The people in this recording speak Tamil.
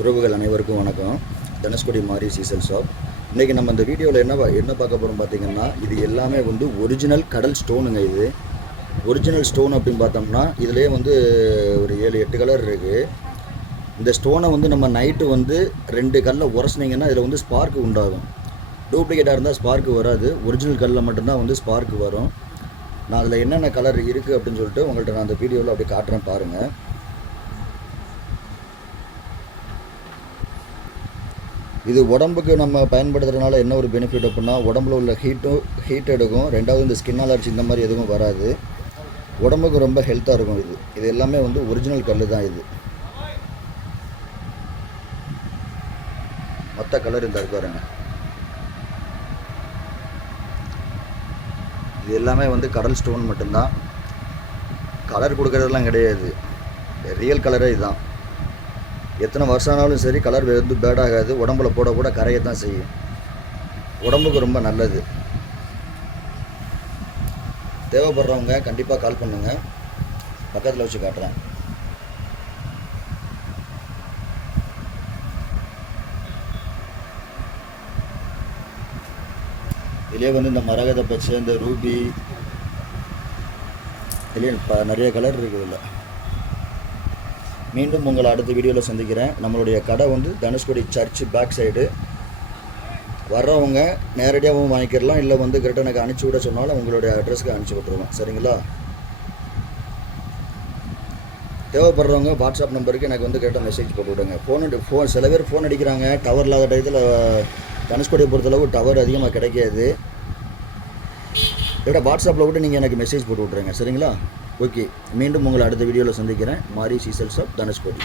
உறவுகள் அனைவருக்கும் வணக்கம். தனுஷ்கோடி மாரி சீசல் ஷாப். இன்றைக்கி நம்ம இந்த வீடியோவில் என்ன பார்க்க போகிறோம் பார்த்திங்கன்னா, இது எல்லாமே வந்து ஒரிஜினல் கடல் ஸ்டோனுங்க. இது ஒரிஜினல் ஸ்டோன் அப்படின்னு பார்த்தோம்னா இதிலே வந்து ஒரு 7-8 கலர் இருக்குது. இந்த ஸ்டோனை வந்து நம்ம நைட்டு வந்து 2 கல்லில் உரசினீங்கன்னா இதில் வந்து ஸ்பார்க்கு உண்டாகும். டூப்ளிகேட்டாக இருந்தால் ஸ்பார்க்கு வராது. ஒரிஜினல் கல்லில் மட்டும்தான் வந்து ஸ்பார்க்கு வரும். நான் அதில் என்னென்ன கலர் இருக்குது அப்படின்னு சொல்லிட்டு உங்கள்கிட்ட நான் அந்த வீடியோவில் அப்படி காட்டுறேன் பாருங்கள். இது உடம்புக்கு நம்ம பயன்படுத்துறதுனால என்ன ஒரு பெனிஃபிட் அப்படின்னா, உடம்புல உள்ள ஹீட் எடுக்கும். ரெண்டாவது இந்த ஸ்கின் அலர்ஜி இந்த மாதிரி எதுவும் வராது. உடம்புக்கு ரொம்ப ஹெல்த்தாக இருக்கும். இது எல்லாமே வந்து ஒரிஜினல் கல் தான். இது மொத்த கலர் இந்த இருக்காருங்க. இது எல்லாமே வந்து கடல் ஸ்டோன் மட்டும்தான். கலர் கொடுக்கறதெல்லாம் கிடையாது. ரியல் கலரே இதுதான். எத்தனை வருஷம் ஆனாலும் சரி கலர் வந்து பேடாகாது. உடம்புல போட கூட கரையை தான் செய்யும். உடம்புக்கு ரொம்ப நல்லது. தேவைப்படுறவங்க கண்டிப்பாக கால் பண்ணுங்கள். பக்கத்தில் வச்சு காட்டுறேன். இதிலே வந்து இந்த மரகத பச்சை, இந்த ரூபி, இதுலேயே நிறைய கலர் இருக்குது. இல்லை, மீண்டும் உங்களை அடுத்த வீடியோவில் சந்திக்கிறேன். நம்மளுடைய கடை வந்து தனுஷ்கோடி சர்ச் பேக் சைடு. வர்றவங்க நேரடியாகவும் வாங்கிக்கிறலாம், இல்லை வந்து கரெக்டாக எனக்கு அனுப்பிச்சி விட சொன்னாலும் உங்களுடைய அட்ரஸ்க்கு அனுப்பிச்சி விட்ருவேன். சரிங்களா? தேவைப்படுறவங்க வாட்ஸ்அப் நம்பருக்கு எனக்கு வந்து கரெக்டாக மெசேஜ் போட்டு விடுங்க. ஃபோன் சில பேர் ஃபோன் அடிக்கிறாங்க. டவர் இல்லாத டயத்தில் தனுஷ்கோடியை பொறுத்தளவு டவர் அதிகமாக கிடைக்காது. கரெக்டாக வாட்ஸ்அப்பில் கூட நீங்கள் எனக்கு மெசேஜ் போட்டு விட்ருங்க. சரிங்களா? ஓகே, மீண்டும் உங்களை அடுத்த வீடியோவில் சந்திக்கிறேன். மாரி சீசல் ஷாப், தனுஷ்கோடி.